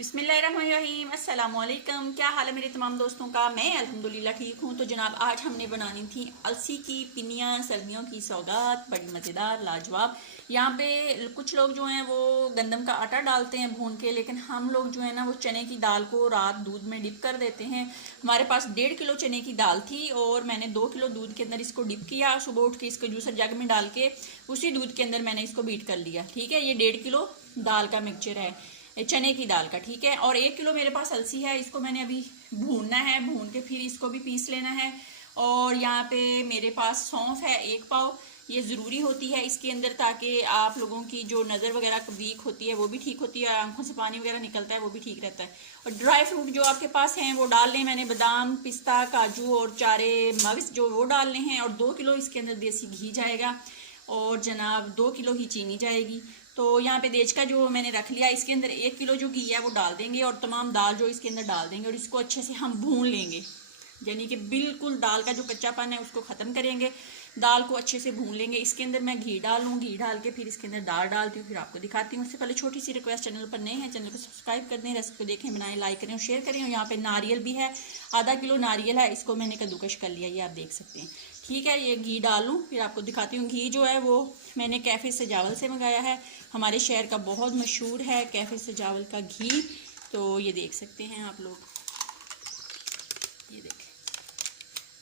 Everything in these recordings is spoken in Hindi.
बिस्मिल्लाहिर्रहमानिर्रहीम अस्सलाम वालेकुम। क्या हाल है मेरे तमाम दोस्तों का। मैं अल्हम्दुलिल्लाह ठीक हूँ। तो जनाब आज हमने बनानी थी अलसी की पिनियाँ, सर्दियों की सौगात, बड़ी मज़ेदार लाजवाब। यहाँ पे कुछ लोग जो हैं वो गंदम का आटा डालते हैं भून के, लेकिन हम लोग जो है ना वो चने की दाल को रात दूध में डिप कर देते हैं। हमारे पास 1.5 किलो चने की दाल थी और मैंने 2 किलो दूध के अंदर इसको डिप किया। सुबह उठ के इसको जूसर जग में डाल के उसी दूध के अंदर मैंने इसको बीट कर लिया। ठीक है, ये 1.5 किलो दाल का मिक्सचर है, चने की दाल का। ठीक है, और 1 किलो मेरे पास अलसी है, इसको मैंने अभी भूनना है, भून के फिर इसको भी पीस लेना है। और यहाँ पे मेरे पास सौंफ है 1 पाव, ये ज़रूरी होती है इसके अंदर ताकि आप लोगों की जो नज़र वगैरह वीक होती है वो भी ठीक होती है, आंखों से पानी वगैरह निकलता है वो भी ठीक रहता है। और ड्राई फ्रूट जो आपके पास हैं वो डाल लें। मैंने बादाम, पिस्ता, काजू और चारे मगज जो वो डालने हैं। और 2 किलो इसके अंदर देसी घी जाएगा और जनाब 2 किलो ही चीनी जाएगी। तो यहाँ पे देच का जो मैंने रख लिया, इसके अंदर 1 किलो जो घी है वो डाल देंगे और तमाम दाल जो इसके अंदर डाल देंगे और इसको अच्छे से हम भून लेंगे, यानी कि बिल्कुल दाल का जो कच्चापन है उसको ख़त्म करेंगे। दाल को अच्छे से भून लेंगे। इसके अंदर मैं घी डालूँ, घी डाल के फिर इसके अंदर दाल डालती हूँ, फिर आपको दिखाती हूँ। उससे पहले छोटी सी रिक्वेस्ट, चैनल पर नए हैं चैनल को सब्सक्राइब कर दें, रेसिपी को देखें, बनाएं, लाइक करें और शेयर करें। और यहाँ पे नारियल भी है, आधा किलो नारियल है, इसको मैंने कद्दूकश कर लिया, ये आप देख सकते हैं। ठीक है, ये घी डालूँ फिर आपको दिखाती हूँ। घी जो है वो मैंने कैफ़े सजावल से मंगाया है, हमारे शहर का बहुत मशहूर है कैफ़े सजावल का घी। तो ये देख सकते हैं आप लोग, ये देखें,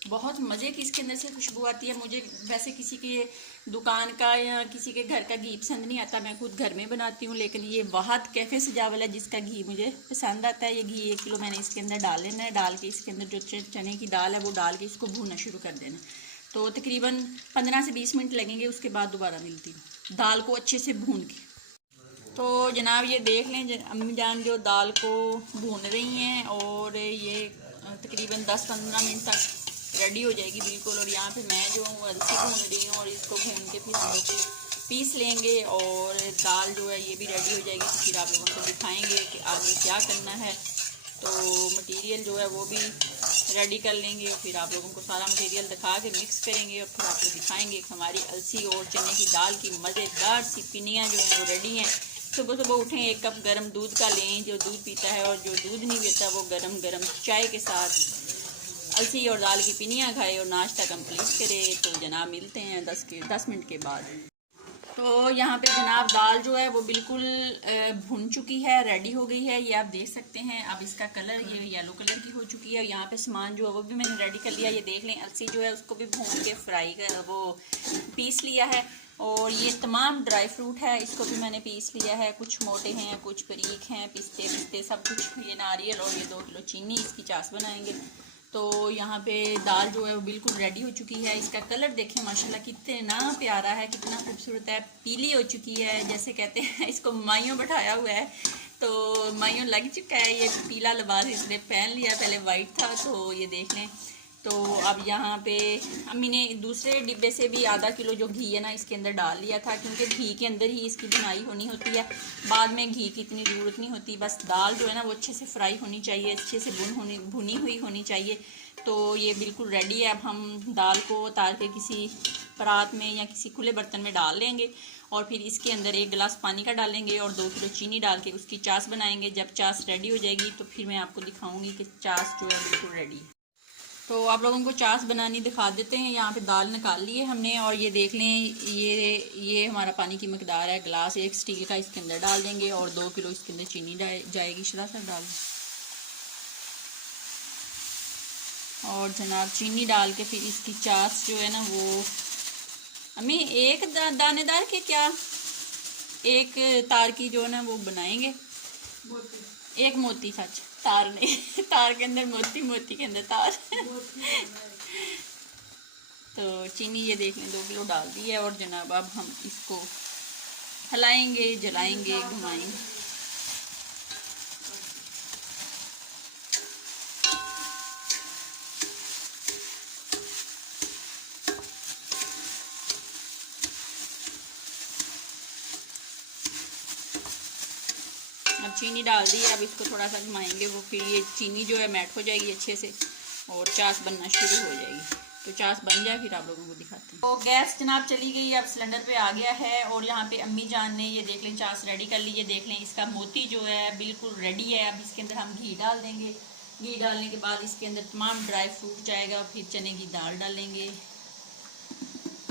बहुत मज़े की इसके अंदर से खुशबू आती है। मुझे वैसे किसी के दुकान का या किसी के घर का घी पसंद नहीं आता, मैं खुद घर में बनाती हूँ, लेकिन ये वाहद कैफ़े सजावल है जिसका घी मुझे पसंद आता है। ये घी 1 किलो मैंने इसके अंदर डाल लेना है। डाल के इसके अंदर जो चने की दाल है वो डाल के इसको भूनना शुरू कर देना। तो तकरीबन 15 से 20 मिनट लगेंगे, उसके बाद दोबारा मिलती हूँ दाल को अच्छे से भून के। तो जनाब ये देख लें, अम्मी जान जो दाल को भून रही हैं और ये तकरीबन 10-15 मिनट तक रेडी हो जाएगी बिल्कुल। और यहाँ पे मैं जो हूँ अलसी भून रही हूँ और इसको भून के फिर हम लोग पीस लेंगे और दाल जो है ये भी रेडी हो जाएगी। तो फिर आप लोगों को दिखाएंगे कि आगे क्या करना है। तो मटेरियल जो है वो भी रेडी कर लेंगे और फिर आप लोगों को सारा मटेरियल दिखा के मिक्स करेंगे और फिर आपको दिखाएंगे कि हमारी अलसी और चने की दाल की मज़ेदार सी पिनियाँ जो हैं वो रेडी हैं। सुबह सुबह उठें, 1 कप गर्म दूध का लें, जो दूध पीता है, और जो दूध नहीं पीता वो गरम गरम चाय के साथ अलसी और दाल की पिनियाँ खाए और नाश्ता कंप्लीट करे। तो जनाब मिलते हैं 10 मिनट के बाद। तो यहाँ पे जनाब दाल जो है वो बिल्कुल भुन चुकी है, रेडी हो गई है, ये आप देख सकते हैं। अब इसका कलर ये येलो कलर की हो चुकी है। यहाँ पे सामान जो है वो भी मैंने रेडी कर लिया, ये देख लें। अलसी जो है उसको भी भून के फ्राई कर वो पीस लिया है। और ये तमाम ड्राई फ्रूट है, इसको भी मैंने पीस लिया है, कुछ मोटे हैं कुछ बारीक हैं, पिस्ते सब कुछ। ये नारियल और ये 2 किलो चीनी, इसकी चास बनाएंगे। तो यहाँ पे दाल जो है वो बिल्कुल रेडी हो चुकी है। इसका कलर देखें माशाल्लाह कितना प्यारा है, कितना खूबसूरत है, पीली हो चुकी है, जैसे कहते हैं इसको माइयों बैठाया हुआ है। तो माइयों लग चुका है, ये पीला लिबास इसने पहन लिया, पहले वाइट था। तो ये देख लें। तो अब यहाँ पे अम्मी ने दूसरे डिब्बे से भी आधा किलो जो घी है ना इसके अंदर डाल लिया था, क्योंकि घी के अंदर ही इसकी बुनाई होनी होती है, बाद में घी की इतनी ज़रूरत नहीं होती। बस दाल जो है ना वो अच्छे से फ्राई होनी चाहिए, अच्छे से भुनी हुई होनी चाहिए। तो ये बिल्कुल रेडी है। अब हम दाल को उतार के किसी परात में या किसी खुले बर्तन में डाल लेंगे और फिर इसके अंदर 1 गिलास पानी का डालेंगे और 2 किलो चीनी डाल के उसकी चास बनाएंगे। जब चास रेडी हो जाएगी तो फिर मैं आपको दिखाऊंगी कि चास जो है बिल्कुल रेडी है। तो आप लोगों को चास बनानी दिखा देते हैं। यहाँ पे दाल निकाल ली है हमने और ये देख लें, ये हमारा पानी की मकदार है। गिलास 1 स्टील का इसके अंदर डाल देंगे और 2 किलो इसके अंदर चीनी जाएगी। शरा सा डाल और जनाब चीनी डाल के फिर इसकी चास जो है ना वो हमें एक दानेदार के क्या 1 तार की जो है ना वो बनाएंगे, 1 मोती, सच तार नहीं तार के अंदर मोती, मोती के अंदर तार तो चीनी ये देख लें 2 किलो डाल दी है। और जनाब अब हम इसको हिलाएंगे, जलाएंगे, घुमाएंगे। अब चीनी डाल दी है, अब इसको थोड़ा सा घुमाएंगे, वो फिर ये चीनी जो है मेल्ट हो जाएगी अच्छे से और चास बनना शुरू हो जाएगी। तो चास बन जाए फिर आप लोगों को दिखाते हैं। तो गैस जनाब चली गई, अब सिलेंडर पे आ गया है और यहाँ पे अम्मी जान ने ये देख लें चास रेडी कर ली। ये देख लें इसका मोती जो है बिल्कुल रेडी है। अब इसके अंदर हम घी डाल देंगे। घी डालने के बाद इसके अंदर तमाम ड्राई फ्रूट जाएगा, फिर चने की दाल डालेंगे।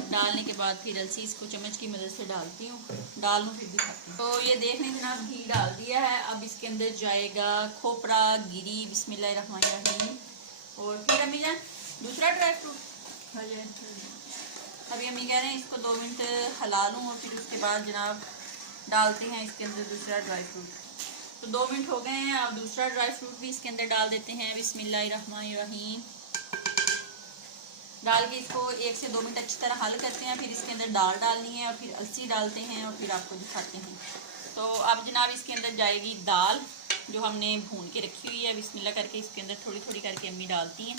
डालने के बाद फिर अलसी इसको चम्मच की मदद से डालती हूँ, डाल लूँ फिर दिखाती हूँ। तो ये देख लें जनाब घी डाल दिया है। अब इसके अंदर जाएगा खोपरा, गिरी, बिस्मिल्लाहिर्रहमानिर्रहीम और फिर अम्मी जान दूसरा ड्राई फ्रूट। अभी अम्मी कह रहे हैं इसको 2 मिनट हिला लूँ और फिर उसके बाद जनाब डालते हैं इसके अंदर दूसरा ड्राई फ्रूट। तो 2 मिनट हो गए हैं, अब दूसरा ड्राई फ्रूट भी इसके अंदर डाल देते हैं। बिस्मिल्लाहिर्रहमानिर्रहीम डाल के इसको 1 से 2 मिनट अच्छी तरह हल करते हैं। फिर इसके अंदर दाल डालनी है और फिर अलसी डालते हैं और फिर आपको दिखाते हैं। तो अब जनाब इसके अंदर जाएगी दाल जो हमने भून के रखी हुई है। बिस्मिल्लाह करके इसके अंदर थोड़ी थोड़ी करके अम्मी डालती हैं।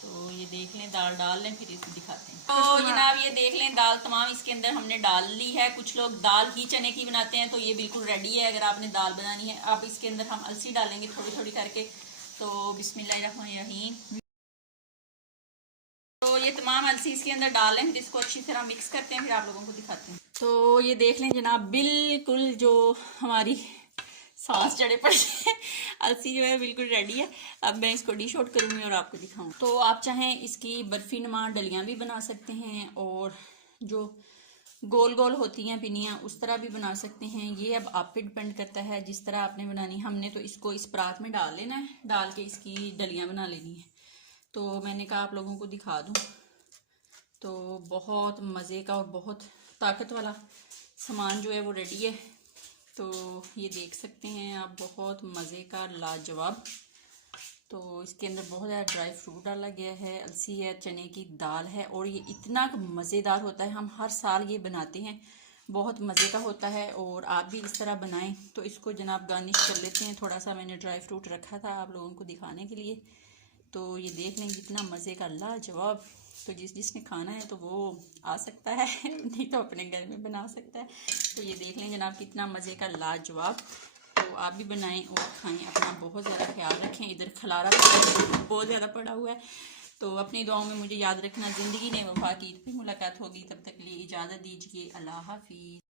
तो ये देख लें दाल डाल लें फिर इसको दिखाते हैं। तो जनाब ये देख लें दाल तमाम इसके अंदर हमने डाल ली है। कुछ लोग दाल ही चने की बनाते हैं तो ये बिल्कुल रेडी है अगर आपने दाल बनानी है। अब इसके अंदर हम अलसी डालेंगे थोड़ी थोड़ी करके। तो बिस्मिल्लाहिर्रहमानिर्रहीम तो ये तमाम अलसी इसके अंदर डालें फिर इसको अच्छी तरह मिक्स करते हैं, फिर आप लोगों को दिखाते हैं। तो ये देख लें जनाब बिल्कुल जो हमारी सांस चढ़े पड़े अलसी जो है बिल्कुल रेडी है। अब मैं इसको डिश आउट करूँगी और आपको दिखाऊँ। तो आप चाहें इसकी बर्फी नुमा डलियाँ भी बना सकते हैं और जो गोल गोल होती हैं पिनियाँ उस तरह भी बना सकते हैं। ये अब आप पे डिपेंड करता है जिस तरह आपने बनानी। हमने तो इसको इस परात में डाल लेना है, डाल के इसकी डलियाँ बना लेनी है। तो मैंने कहा आप लोगों को दिखा दूँ। तो बहुत मज़े का और बहुत ताकत वाला सामान जो है वो रेडी है। तो ये देख सकते हैं आप, बहुत मज़े का लाजवाब। तो इसके अंदर बहुत ज़्यादा ड्राई फ्रूट डाला गया है, अलसी है, चने की दाल है और ये इतना मज़ेदार होता है। हम हर साल ये बनाते हैं, बहुत मज़े का होता है और आप भी इस तरह बनाएं। तो इसको जनाब गार्निश कर लेते हैं। थोड़ा सा मैंने ड्राई फ्रूट रखा था आप लोगों को दिखाने के लिए। तो ये देख लें कितना मज़े का लाजवाब। तो जिसने खाना है तो वो आ सकता है नहीं तो अपने घर में बना सकता है। तो ये देख लें जनाब कितना मज़े का लाजवाब। तो आप भी बनाएं और खाएं। अपना बहुत ज़्यादा ख्याल रखें। इधर खलारा बहुत ज़्यादा पड़ा हुआ है। तो अपनी दुआओं में मुझे याद रखना। ज़िंदगी ने वफा की, फिर मुलाकात होगी। तब तक के लिए इजाज़त दीजिए। अल्लाह हाफिज़।